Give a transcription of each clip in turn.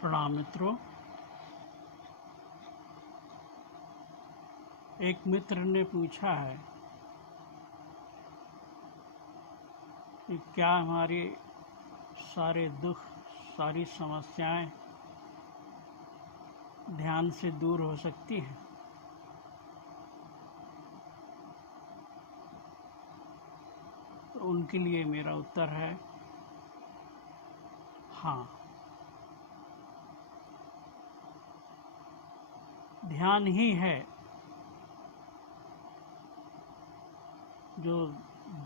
प्रणाम मित्रों। एक मित्र ने पूछा है कि क्या हमारे सारे दुख, सारी समस्याएं ध्यान से दूर हो सकती हैं। तो उनके लिए मेरा उत्तर है हाँ। ध्यान ही है जो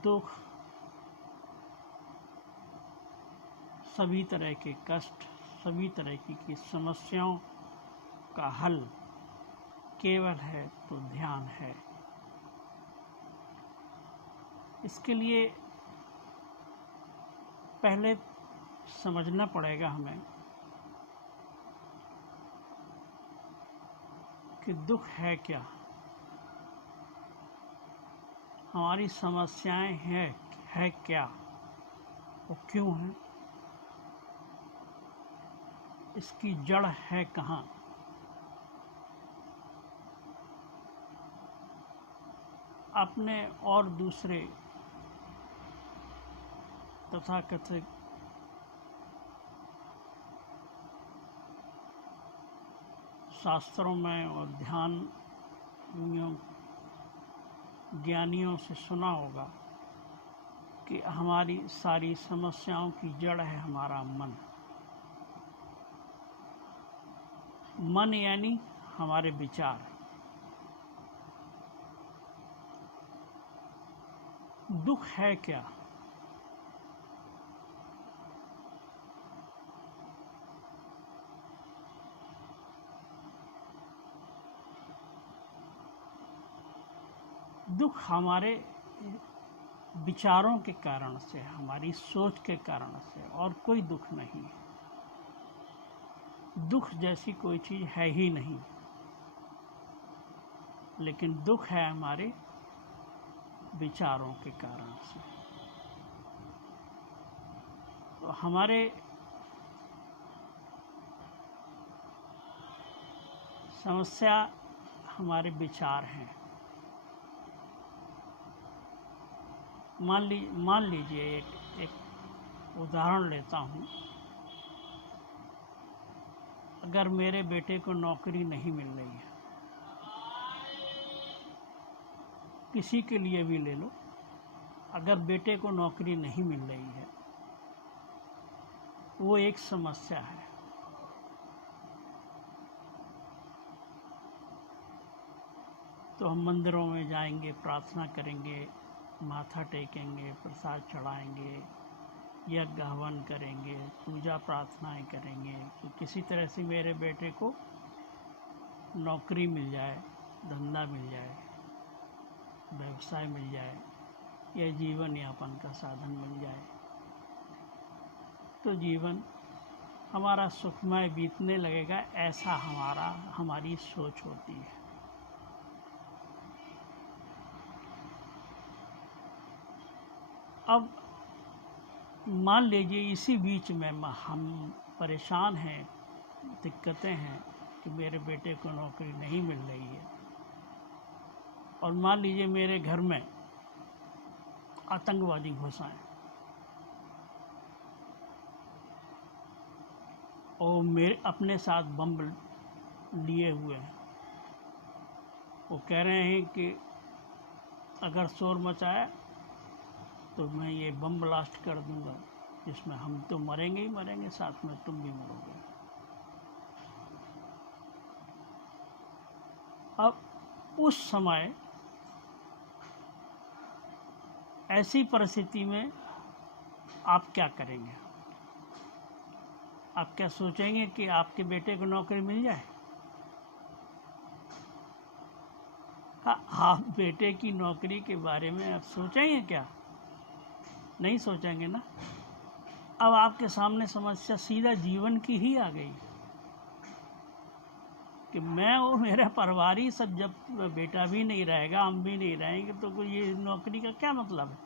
दुख, सभी तरह के कष्ट, सभी तरह की समस्याओं का हल केवल है तो ध्यान है। इसके लिए पहले समझना पड़ेगा हमें कि दुख है क्या, हमारी समस्याएं है क्या, वो क्यों है, इसकी जड़ है कहाँ। अपने और दूसरे तथाकथित शास्त्रों में और ध्यान ज्ञानियों से सुना होगा कि हमारी सारी समस्याओं की जड़ है हमारा मन। मन यानी हमारे विचार। दुख है क्या? दुख हमारे विचारों के कारण से, हमारी सोच के कारण से, और कोई दुख नहीं। दुख जैसी कोई चीज़ है ही नहीं, लेकिन दुख है हमारे विचारों के कारण से। तो हमारे समस्या हमारे विचार हैं। मान लीजिए एक उदाहरण लेता हूँ। अगर मेरे बेटे को नौकरी नहीं मिल रही है, किसी के लिए भी ले लो, अगर बेटे को नौकरी नहीं मिल रही है, वो एक समस्या है। तो हम मंदिरों में जाएंगे, प्रार्थना करेंगे, माथा टेकेंगे, प्रसाद चढ़ाएंगे, यज्ञ हवन करेंगे, पूजा प्रार्थनाएं करेंगे कि किसी तरह से मेरे बेटे को नौकरी मिल जाए, धंधा मिल जाए, व्यवसाय मिल जाए, या जीवन यापन का साधन मिल जाए, तो जीवन हमारा सुखमय बीतने लगेगा। ऐसा हमारी सोच होती है। अब मान लीजिए इसी बीच में हम परेशान हैं, दिक्कतें हैं कि मेरे बेटे को नौकरी नहीं मिल रही है, और मान लीजिए मेरे घर में आतंकवादी घुस आए और मेरे अपने साथ बम लिए हुए हैं। वो कह रहे हैं कि अगर शोर मचाया तो मैं ये बम ब्लास्ट कर दूंगा, जिसमें हम तो मरेंगे ही मरेंगे, साथ में तुम भी मरोगे। अब उस समय ऐसी परिस्थिति में आप क्या करेंगे? आप क्या सोचेंगे कि आपके बेटे को नौकरी मिल जाए? हाँ, आप बेटे की नौकरी के बारे में आप सोचेंगे क्या? नहीं सोचेंगे ना। अब आपके सामने समस्या सीधा जीवन की ही आ गई कि मैं और मेरा परिवार ही सब, जब बेटा भी नहीं रहेगा, हम भी नहीं रहेंगे, तो कोई ये नौकरी का क्या मतलब है?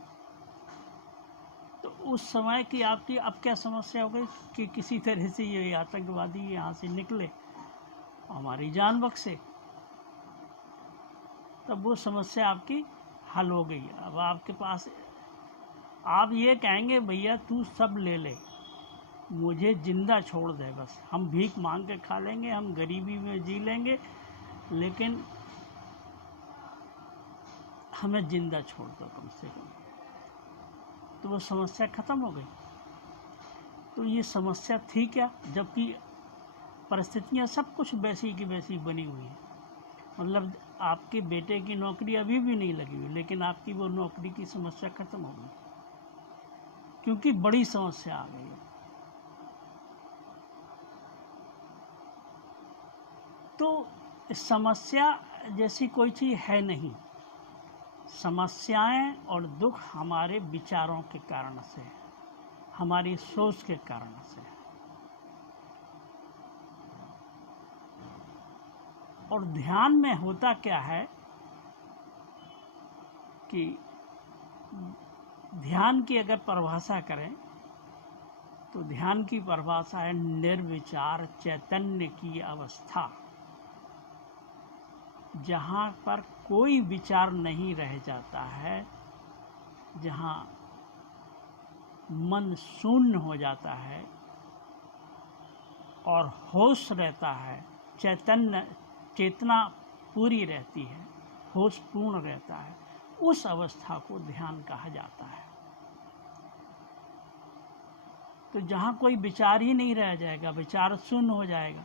तो उस समय की आपकी अब क्या समस्या हो गई कि किसी तरह से ये आतंकवादी यहाँ से निकले, हमारी जान बख्शे, तब वो समस्या आपकी हल हो गई। अब आपके पास आप ये कहेंगे भैया तू सब ले ले, मुझे जिंदा छोड़ दे, बस हम भीख मांग के खा लेंगे, हम गरीबी में जी लेंगे, लेकिन हमें जिंदा छोड़ दो कम से कम, तो वो समस्या ख़त्म हो गई। तो ये समस्या थी क्या, जबकि परिस्थितियाँ सब कुछ वैसी की वैसी बनी हुई है। मतलब आपके बेटे की नौकरी अभी भी नहीं लगी हुई, लेकिन आपकी वो नौकरी की समस्या ख़त्म हो गई, क्योंकि बड़ी समस्या आ गई है। तो समस्या जैसी कोई चीज़ है नहीं। समस्याएं और दुख हमारे विचारों के कारण से, हमारी सोच के कारण से। और ध्यान में होता क्या है कि ध्यान की अगर परिभाषा करें तो ध्यान की परिभाषा है निर्विचार चैतन्य की अवस्था, जहाँ पर कोई विचार नहीं रह जाता है, जहाँ मन शून्य हो जाता है और होश रहता है, चेतना पूरी रहती है, होश पूर्ण रहता है, उस अवस्था को ध्यान कहा जाता है। तो जहाँ कोई विचार ही नहीं रह जाएगा, विचार शून्य हो जाएगा,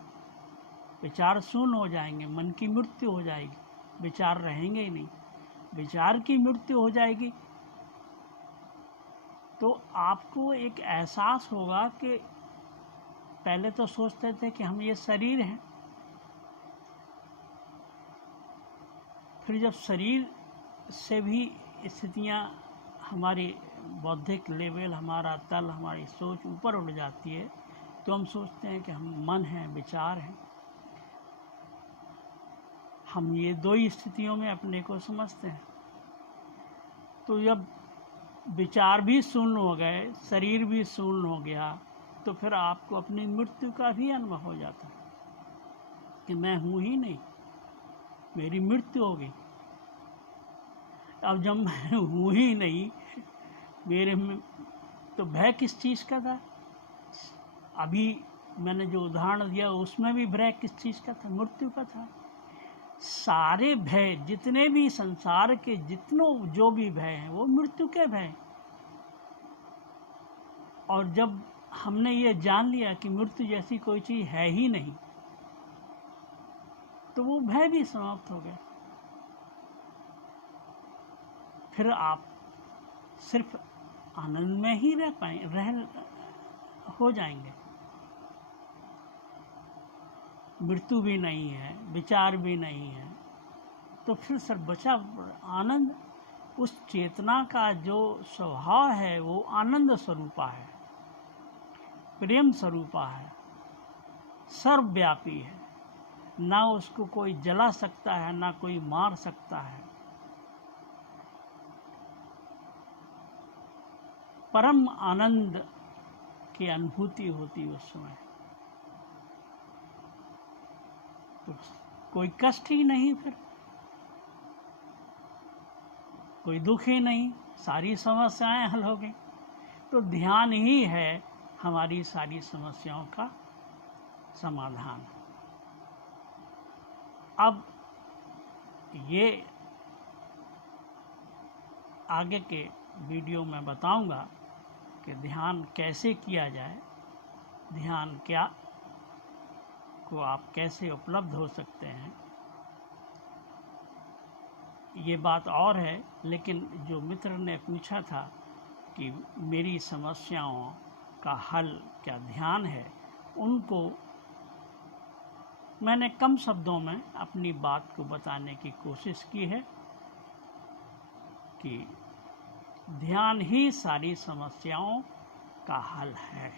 विचार शून्य हो जाएंगे, मन की मृत्यु हो जाएगी, विचार रहेंगे ही नहीं। विचार की मृत्यु हो जाएगी तो आपको एक एहसास होगा कि पहले तो सोचते थे कि हम ये शरीर हैं, फिर जब शरीर से भी स्थितियाँ, हमारी बौद्धिक लेवल, हमारा तल, हमारी सोच ऊपर उठ जाती है, तो हम सोचते हैं कि हम मन हैं, विचार हैं। हम ये दो ही स्थितियों में अपने को समझते हैं। तो जब विचार भी शून्य हो गए, शरीर भी शून्य हो गया, तो फिर आपको अपनी मृत्यु का भी अनुभव हो जाता है कि मैं हूँ ही नहीं, मेरी मृत्यु हो गई। अब जब मैं हूँ ही नहीं, मेरे में तो भय किस चीज़ का था? अभी मैंने जो उदाहरण दिया उसमें भी भय किस चीज़ का था? मृत्यु का था। सारे भय, जितने भी संसार के जो भी भय हैं, वो मृत्यु के भय। और जब हमने ये जान लिया कि मृत्यु जैसी कोई चीज़ है ही नहीं, तो वो भय भी समाप्त हो गया। फिर आप सिर्फ आनंद में ही हो जाएंगे। मृत्यु भी नहीं है, विचार भी नहीं है, तो फिर सर बचा आनंद। उस चेतना का जो स्वभाव है वो आनंद स्वरूपा है, प्रेम स्वरूपा है, सर्वव्यापी है। ना उसको कोई जला सकता है, ना कोई मार सकता है। परम आनंद की अनुभूति होती उस समय। तो कोई कष्ट ही नहीं, फिर कोई दुख ही नहीं, सारी समस्याएं हल हो गई। तो ध्यान ही है हमारी सारी समस्याओं का समाधान। अब ये आगे के वीडियो में बताऊंगा कि ध्यान कैसे किया जाए, ध्यान क्या को आप कैसे उपलब्ध हो सकते हैं। ये बात और है, लेकिन जो मित्र ने पूछा था कि मेरी समस्याओं का हल क्या ध्यान है, उनको मैंने कम शब्दों में अपनी बात को बताने की कोशिश की है कि ध्यान ही सारी समस्याओं का हल है।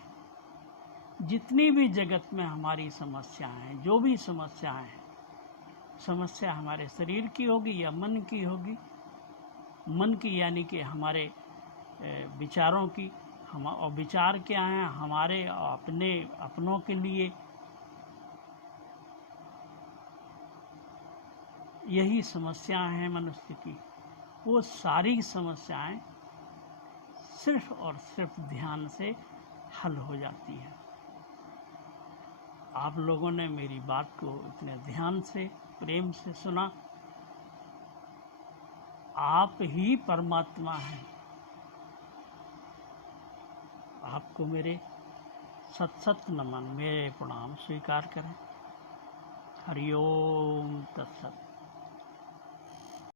जितनी भी जगत में हमारी समस्याएं हैं, जो भी समस्याएं हैं, समस्या हमारे शरीर की होगी या मन की होगी, मन की यानी कि हमारे विचारों की, हम और विचार क्या हैं हमारे अपनों के लिए। यही समस्याएं हैं मनुष्य की। वो सारी समस्याएं सिर्फ और सिर्फ ध्यान से हल हो जाती हैं। आप लोगों ने मेरी बात को इतने ध्यान से प्रेम से सुना। आप ही परमात्मा हैं। आपको मेरे सत सत नमन, मेरे प्रणाम स्वीकार करें। हरि ओम तत्सत।